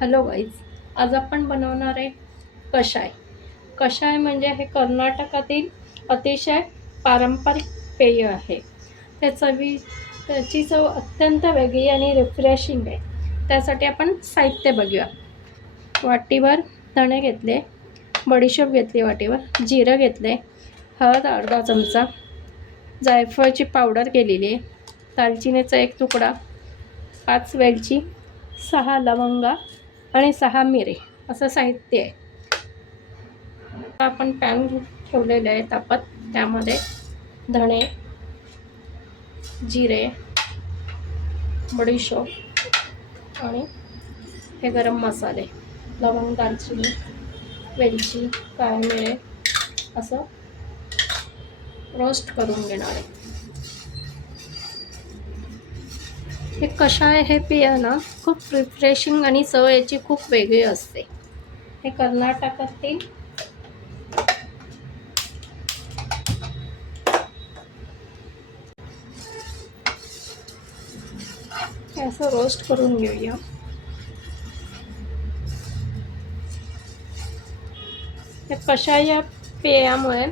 Hello guys, आज आपण बनवणार आहे कषाय. कषाय म्हणजे हे कर्नाटकातील अतिशय पारंपरिक पेय आहे. त्याची चव अत्यंत वेगळी आणि रिफ्रेशिंग आहे. त्यासाठी आपण साहित्य बघूया. वाटीवर धणे घेतले, बडीशोप घेतली, वाटीवर जिरं घेतले, हळद अर्धा चमचा, जायफळची पावडर केलेली आहे, दालचिनीचा एक तुकडा, 5 वेलची, 6 लवंगा आणि 6 मिरे असं साहित्य आहे. आपण पॅन ठेवलेले आहे तापत. त्यामध्ये धणे, जिरे, बडीशोप आणि हे गरम मसाले, लवंग, दालचिनी, वेलची, काळे मिरे असं रोस्ट करून घेणार आहे. हे कषाय हे पेय ना खूप रिफ्रेशिंग आणि चव याची खूप वेगळी असते. हे कर्नाटकातील असं रोस्ट करून घेऊया. या कषाय या पेयामुळे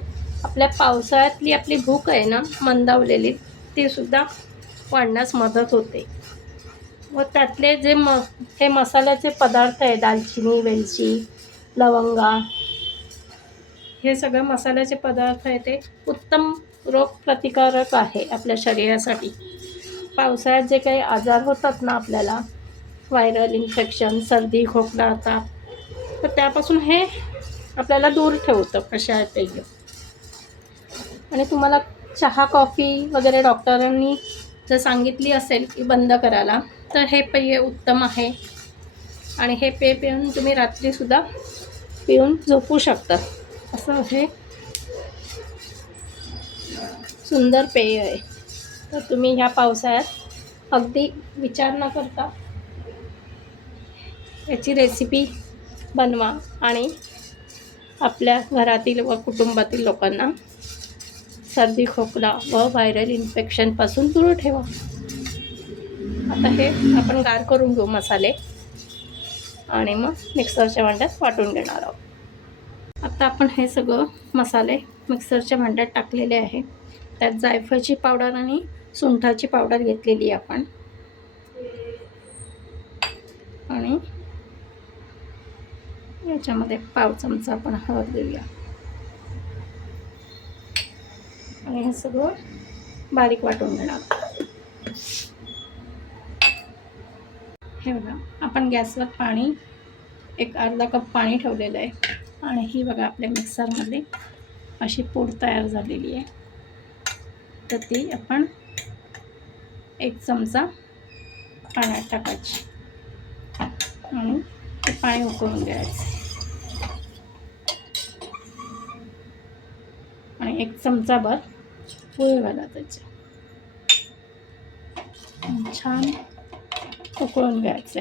आपल्या पावसाळ्यातली आपली भूक आहे ना मंदावलेली, ती सुद्धा वाढण्यास मदत होते. व त्यातले जे हे मसाल्याचे पदार्थ आहे, दालचिनी, वेलची, लवंगा, हे सगळे मसाल्याचे पदार्थ आहे ते उत्तम रोगप्रतिकारक आहे आपल्या शरीरासाठी. पावसाळ्यात जे काही आजार होतात ना आपल्याला, व्हायरल इन्फेक्शन, सर्दी, खोकला, ताप, तर त्यापासून हे आपल्याला दूर ठेवतं कषाय पेय. आणि तुम्हाला चहा, कॉफी वगैरे डॉक्टरांनी जर सांगितली असेल की बंद करायला, तर हे पेय उत्तम आहे. आणि हे पेय पिऊन तुम्ही रात्रीसुद्धा पिऊन झोपू शकता. असं हे सुंदर पेय आहे. तर तुम्ही ह्या पावसाळ्यात अगदी विचार न करता याची रेसिपी बनवा आणि आपल्या घरातील व कुटुंबातील लोकांना सर्दी, खोकला व व्हायरल इन्फेक्शनपासून दूर ठेवा. आता हे आपण गार करून घेऊ मसाले आणि मग मिक्सरच्या भांड्यात वाटून घेणार आहोत. आता आपण हे सगळं मसाले मिक्सरच्या भांड्यात टाकलेले आहे. त्यात जायफळची पावडर आणि सुंठाची पावडर घेतलेली आपण, आणि याच्यामध्ये 1/2 चमचा आपण हळद देऊया. आणि हे सगळं बारीक वाटून घेणार. हे बघा, आपण गॅसवर पाणी, एक अर्धा कप पाणी ठेवलेलं आहे. आणि ही बघा आपल्या मिक्सरमध्ये अशी पूड तयार झालेली आहे. तर ती आपण 1 चमचा पाण्यात टाकायची आणि ते पाणी उकळून घ्यायचं. आणि 1 चमचाभर पोहे घालायचे, छान उकळून घ्यायचे.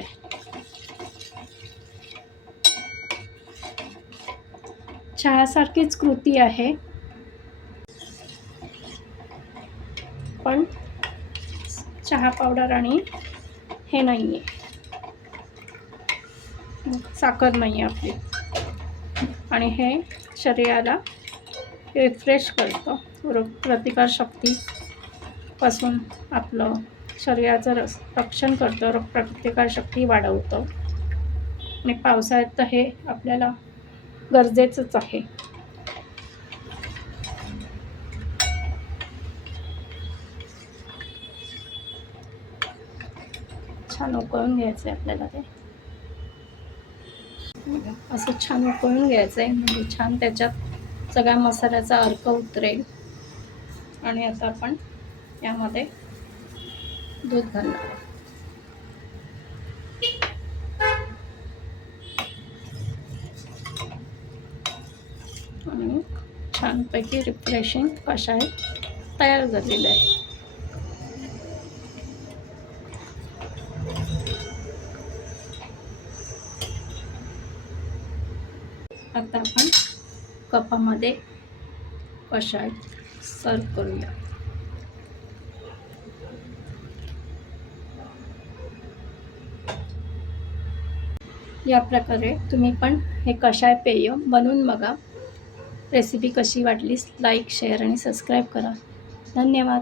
चहासारखीच कृती आहे, पण चहा पावडर आणि हे नाही आहे, साखर नाही आहे आपली. आणि हे शरीराला रिफ्रेश करतं, रोगप्रतिकारशक्तीपासून आपलं शरीराचं रक्षण करतं, रोगप्रतिकारशक्ती वाढवतं. आणि पावसाळ्यात तर हे आपल्याला गरजेचंच आहे. छान उकळून घ्यायचं आहे आपल्याला. ते असं छान उकळून घ्यायचं आहे, म्हणजे छान त्याच्यात सगळ्या मसाल्याचा अर्क उतरेल. आणि आता आपण यामध्ये दूध घालणार आणि छानपैकी रिफ्रेशिंग कषाय तयार झालेलं आहे. आता आपण कपामध्ये कषाय सर्व करूया. या प्रकारे तुम्ही पण हे कषाय पेय बनवून बघा. रेसिपी कशी वाटलीस लाईक शेअर आणि सबस्क्राईब करा. धन्यवाद.